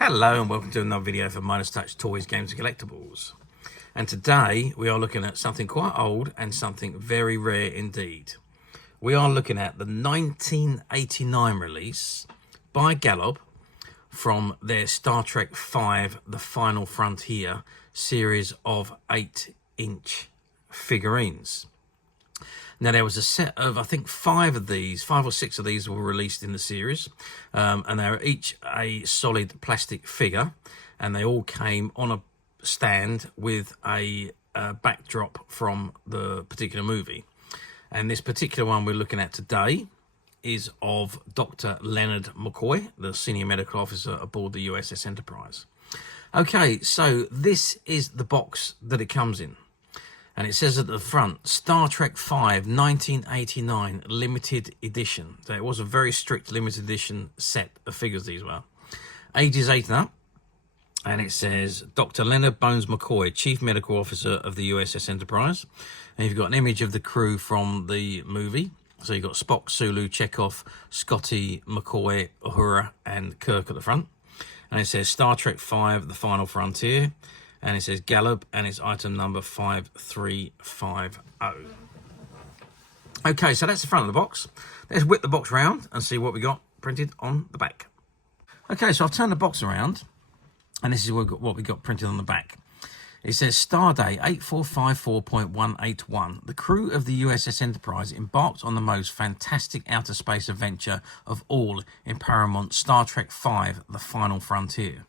Hello and welcome to another video for Midas Touch Toys, Games and Collectibles. And today we are looking at something quite old and something very rare indeed. We are looking at the 1989 release by Galoob from their Star Trek V, The Final Frontier series of 8-inch figurines. Now, there was a set of, I think, 5 or 6 of these were released in the series. And they were each a solid plastic figure. And they all came on a stand with a backdrop from the particular movie. And this particular one we're looking at today is of Dr. Leonard McCoy, the senior medical officer aboard the USS Enterprise. Okay, so this is the box that it comes in. And it says at the front, Star Trek V 1989 limited edition. So it was a very strict limited edition set of figures, these were. Ages 8 and up. And it says, Dr. Leonard Bones McCoy, Chief Medical Officer of the USS Enterprise. And you've got an image of the crew from the movie. So you've got Spock, Sulu, Chekhov, Scotty, McCoy, Uhura, and Kirk at the front. And it says Star Trek V, The Final Frontier. And it says Galoob, and it's item number 5350. Okay, so that's the front of the box. Let's whip the box round and see what we got printed on the back. Okay, so I've turned the box around, and this is what we got printed on the back. It says Stardate 8454.181. The crew of the USS Enterprise embarked on the most fantastic outer space adventure of all in Paramount's Star Trek V, The Final Frontier.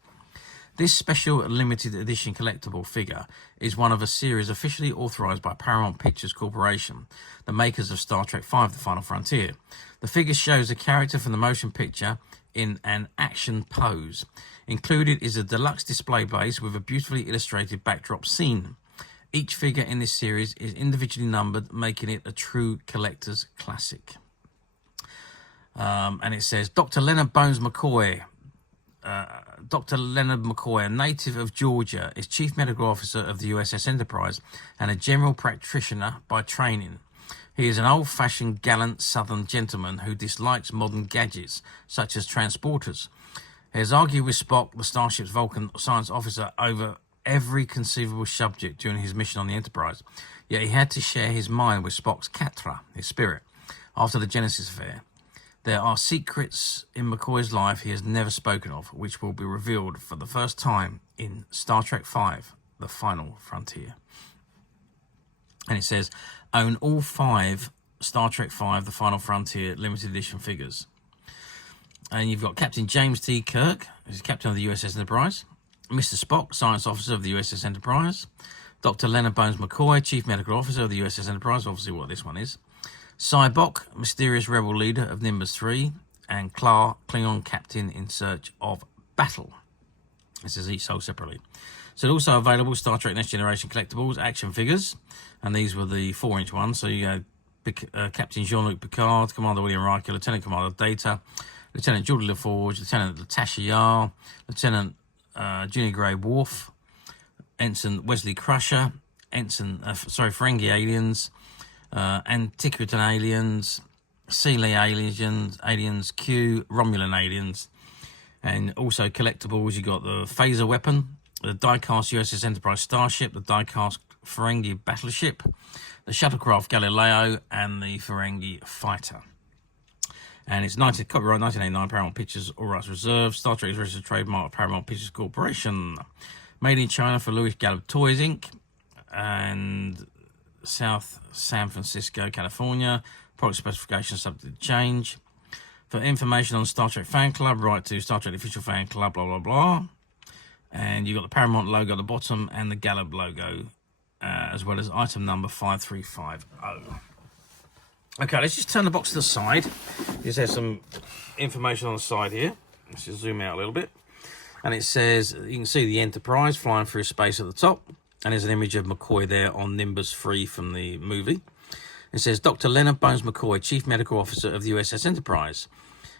This special limited edition collectible figure is one of a series officially authorized by Paramount Pictures Corporation, the makers of Star Trek V, The Final Frontier. The figure shows a character from the motion picture in an action pose. Included is a deluxe display base with a beautifully illustrated backdrop scene. Each figure in this series is individually numbered, making it a true collector's classic. And it says, Dr. Leonard Bones McCoy. Dr. Leonard McCoy, a native of Georgia, is Chief Medical Officer of the USS Enterprise and a general practitioner by training. He is an old-fashioned, gallant Southern gentleman who dislikes modern gadgets, such as transporters. He has argued with Spock, the starship's Vulcan science officer, over every conceivable subject during his mission on the Enterprise. Yet he had to share his mind with Spock's Katra, his spirit, after the Genesis affair. There are secrets in McCoy's life he has never spoken of, which will be revealed for the first time in Star Trek V, The Final Frontier. And it says, own all 5 Star Trek V, The Final Frontier limited edition figures. And you've got Captain James T. Kirk, who's captain of the USS Enterprise. Mr. Spock, science officer of the USS Enterprise. Dr. Leonard Bones McCoy, chief medical officer of the USS Enterprise, obviously what this one is. Cybok, mysterious rebel leader of Nimbus III, and Klar, Klingon captain in search of battle. This is each sold separately. So also available Star Trek Next Generation collectibles, action figures, and these were the 4-inch ones. So you had Captain Jean-Luc Picard, Commander William Riker, Lieutenant Commander Data, Lieutenant Geordie LaForge, Lieutenant Latasha Yar, Lieutenant Ginny Gray Worf, Ensign Wesley Crusher, Ferengi aliens, Antiquarian aliens, Sealy aliens, Q, Romulan aliens, and also collectibles. You got the phaser weapon, the die-cast USS Enterprise starship, the die-cast Ferengi battleship, the shuttlecraft Galileo, and the Ferengi fighter. And it's copyright 1989, Paramount Pictures, all rights reserved. Star Trek is registered trademark of Paramount Pictures Corporation. Made in China for Louis Galoob Toys Inc. and South San Francisco, California. Product specifications subject to change. For information on Star Trek Fan Club, write to Star Trek Official Fan Club, blah, blah, blah. And you've got the Paramount logo at the bottom and the Galoob logo, as well as item number 5350. Okay, let's just turn the box to the side. Just have some information on the side here. Let's just zoom out a little bit. And it says, you can see the Enterprise flying through space at the top. And there's an image of McCoy there on Nimbus III from the movie. It says, Dr. Leonard Bones McCoy, Chief Medical Officer of the USS Enterprise.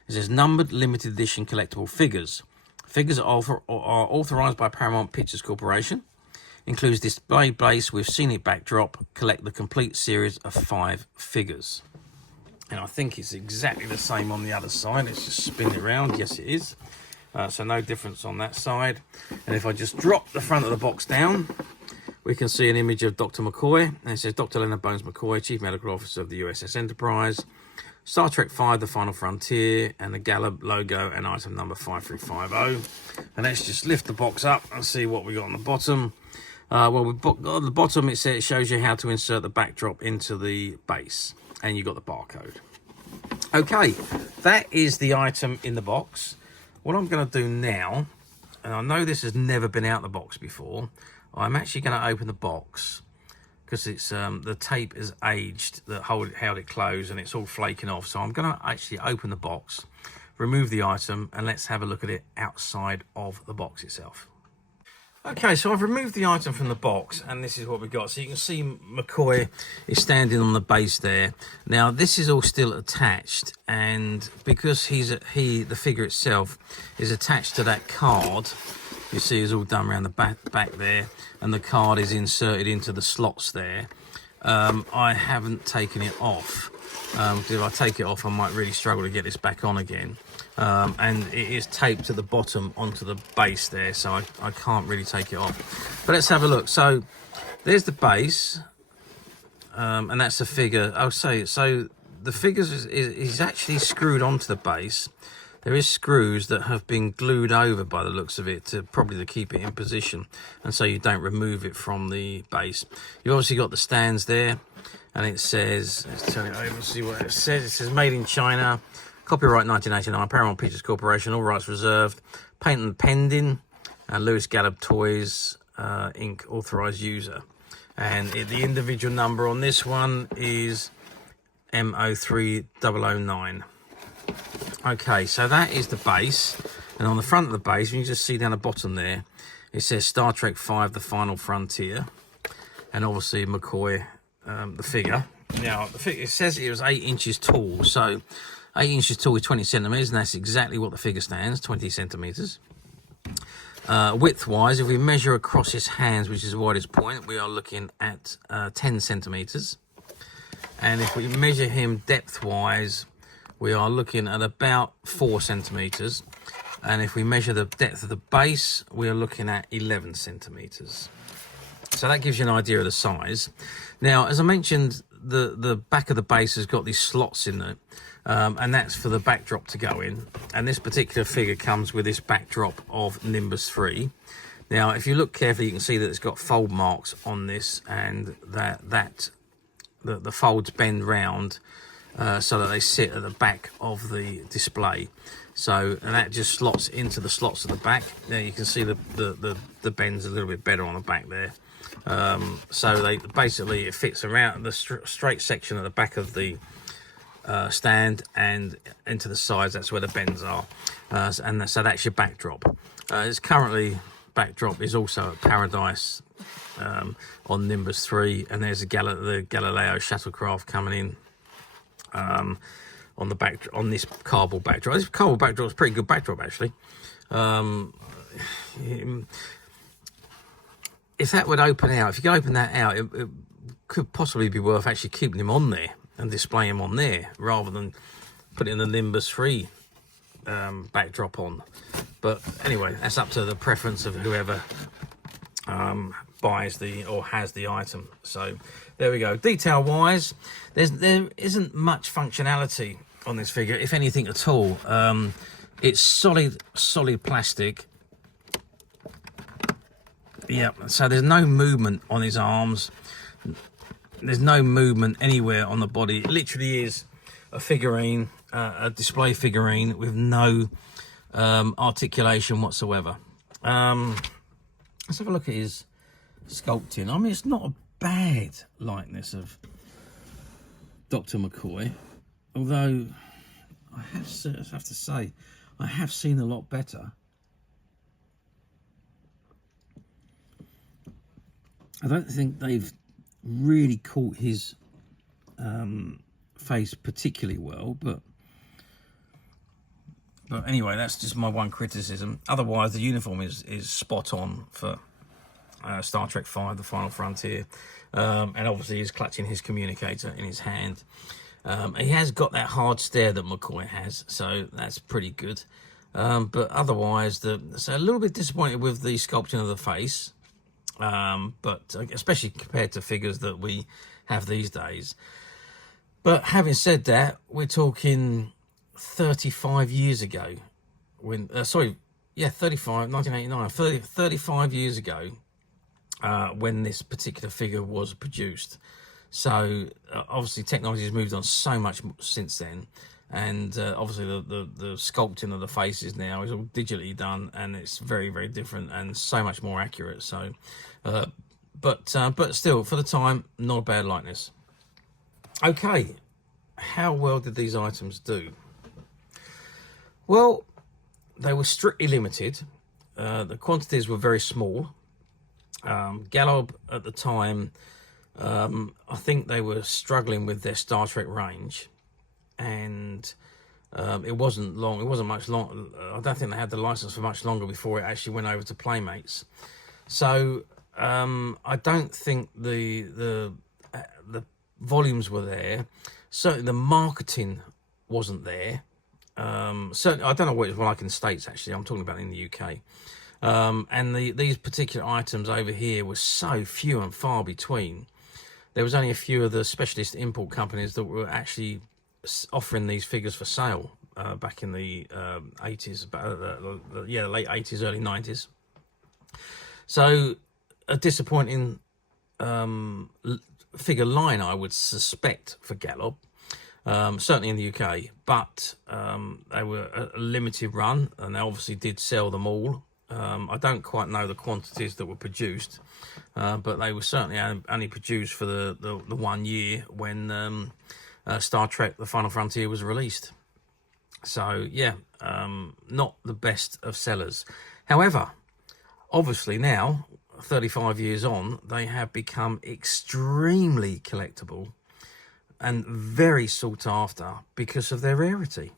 It says, numbered limited edition collectible figures. Figures are authorized by Paramount Pictures Corporation. Includes display base with scenic backdrop. Collect the complete series of 5 figures. And I think it's exactly the same on the other side. Let's just spin it around. Yes, it is. So no difference on that side. And if I just drop the front of the box down, we can see an image of Dr. McCoy. And it says Dr. Leonard Bones McCoy, Chief Medical Officer of the USS Enterprise, Star Trek V, The Final Frontier, and the Galoob logo and item number 5350. And let's just lift the box up and see what we got on the bottom. Well, we've got on the bottom, it shows you how to insert the backdrop into the base, and you've got the barcode. Okay, that is the item in the box. What I'm going to do now, and I know this has never been out of the box before, I'm actually going to open the box because it's the tape is aged that held it closed and it's all flaking off. So I'm going to actually open the box, remove the item, and let's have a look at it outside of the box itself. Okay, so I've removed the item from the box, and this is what we've got. So you can see McCoy is standing on the base there. Now, this is all still attached, and because the figure itself is attached to that card, you see it's all done around the back there, and the card is inserted into the slots there. I haven't taken it off, because if I take it off, I might really struggle to get this back on again. And it is taped to the bottom onto the base there, so I can't really take it off. But let's have a look. So there's the base, and that's the figure. I'll say so. The figure is actually screwed onto the base. There is screws that have been glued over by the looks of it probably to keep it in position, and so you don't remove it from the base. You've obviously got the stands there, and it says, let's turn it over and see what it says. It says made in China. Copyright 1989, Paramount Pictures Corporation, all rights reserved, patent pending, Lewis Galoob Toys, Inc., authorised user. And the individual number on this one is M03009. Okay, so that is the base. And on the front of the base, you can just see down the bottom there, it says Star Trek V, The Final Frontier. And obviously McCoy, the figure. Now, it says it was 8 inches tall, so 8 inches tall is 20 centimetres, and that's exactly what the figure stands, 20 centimetres. Width-wise, if we measure across his hands, which is the widest point, we are looking at 10 centimetres. And if we measure him depth-wise, we are looking at about 4 centimetres. And if we measure the depth of the base, we are looking at 11 centimetres. So that gives you an idea of the size. Now, as I mentioned, the back of the base has got these slots in it, and that's for the backdrop to go in. And this particular figure comes with this backdrop of Nimbus III. Now, if you look carefully, you can see that it's got fold marks on this, and the folds bend round so that they sit at the back of the display. So, and that just slots into the slots at the back. There you can see the bends a little bit better on the back there. So basically it fits around the straight section at the back of the stand and into the sides. That's where the bends are, and so that's your backdrop. It's currently backdrop is also at Paradise on Nimbus 3, and there's the Galileo shuttlecraft coming in on the back on this cardboard backdrop. This cardboard backdrop is a pretty good backdrop actually. If that would open out, if you could open that out, it could possibly be worth actually keeping him on there and displaying him on there rather than putting the Nimbus 3 backdrop on. But anyway, that's up to the preference of whoever buys or has the item. So there we go. Detail wise, there isn't much functionality on this figure, if anything at all. It's solid plastic. Yeah, so there's no movement on his arms. There's no movement anywhere on the body. It literally is a figurine, a display figurine with no articulation whatsoever. Let's have a look at his sculpting. I mean, it's not a bad likeness of Dr. McCoy, although I have to say I have seen a lot better. I don't think they've really caught his face particularly well, but anyway, that's just my one criticism. Otherwise, the uniform is spot on for Star Trek V, The Final Frontier, and obviously he's clutching his communicator in his hand. He has got that hard stare that McCoy has, so that's pretty good. But otherwise, so a little bit disappointed with the sculpting of the face, but especially compared to figures that we have these days. But having said that, we're talking 35 years ago. 1989, 35 years ago, when this particular figure was produced. So obviously technology has moved on so much since then, and obviously the sculpting of the faces now is all digitally done, and it's very, very different and so much more accurate. So but still, for the time, not a bad likeness. Okay, how well did these items do? Well, they were strictly limited. The quantities were very small. Galoob at the time, I think they were struggling with their Star Trek range, and it wasn't much long. I don't think they had the license for much longer before it actually went over to Playmates. So I don't think the volumes were there. Certainly the marketing wasn't there. Certainly, I don't know what it's like in the States, actually. I'm talking about in the UK. And these particular items over here were so few and far between. There was only a few of the specialist import companies that were actually offering these figures for sale back in the 80s, late 80s, early 90s. So a disappointing figure line, I would suspect, for Galoob. Certainly in the UK, but they were a limited run, and they obviously did sell them all. I don't quite know the quantities that were produced, but they were certainly only produced for the 1 year when Star Trek: The Final Frontier was released. So yeah, not the best of sellers. However, obviously now, 35 years on, they have become extremely collectible and very sought after because of their rarity,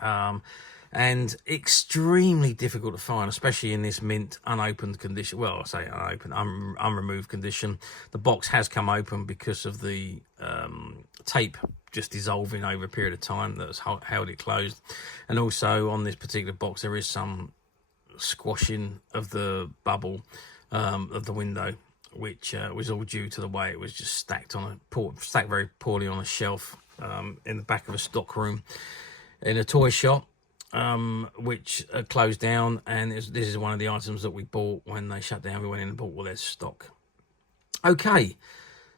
and extremely difficult to find, especially in this mint unopened condition. Well, I say unopened, unremoved condition. The box has come open because of the tape just dissolving over a period of time that has held it closed, and also on this particular box there is some squashing of the bubble of the window, which was all due to the way it was just stacked very poorly on a shelf in the back of a stock room in a toy shop, which closed down. And this is one of the items that we bought when they shut down. We went in and bought all their stock. Okay,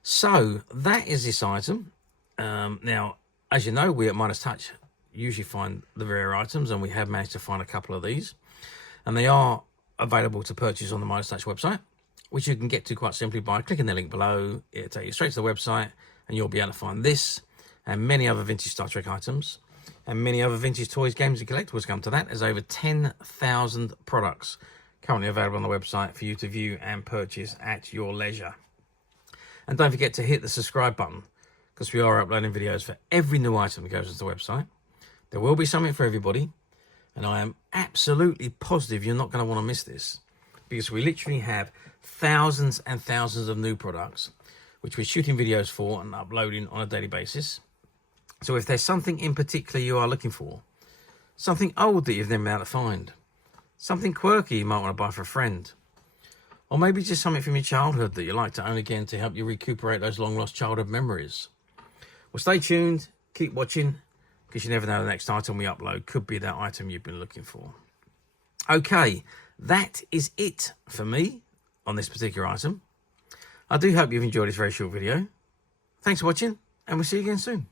so that is this item. Now, as you know, we at Midas Touch usually find the rare items, and we have managed to find a couple of these, and they are available to purchase on the Midas Touch website, which you can get to quite simply by clicking the link below. It'll take you straight to the website, and you'll be able to find this and many other vintage Star Trek items and many other vintage toys, games and collectibles. Come to that. There's over 10,000 products currently available on the website for you to view and purchase at your leisure. And don't forget to hit the subscribe button, because we are uploading videos for every new item that goes to the website. There will be something for everybody, and I am absolutely positive you're not going to want to miss this, because we literally have thousands and thousands of new products which we're shooting videos for and uploading on a daily basis. So if there's something in particular you are looking for, something old that you've never been able to find, something quirky you might want to buy for a friend, or maybe just something from your childhood that you like to own again to help you recuperate those long lost childhood memories, well, stay tuned, keep watching, because you never know, the next item we upload could be that item you've been looking for. Okay, that is it for me on this particular item. I do hope you've enjoyed this very short video. Thanks for watching, and we'll see you again soon.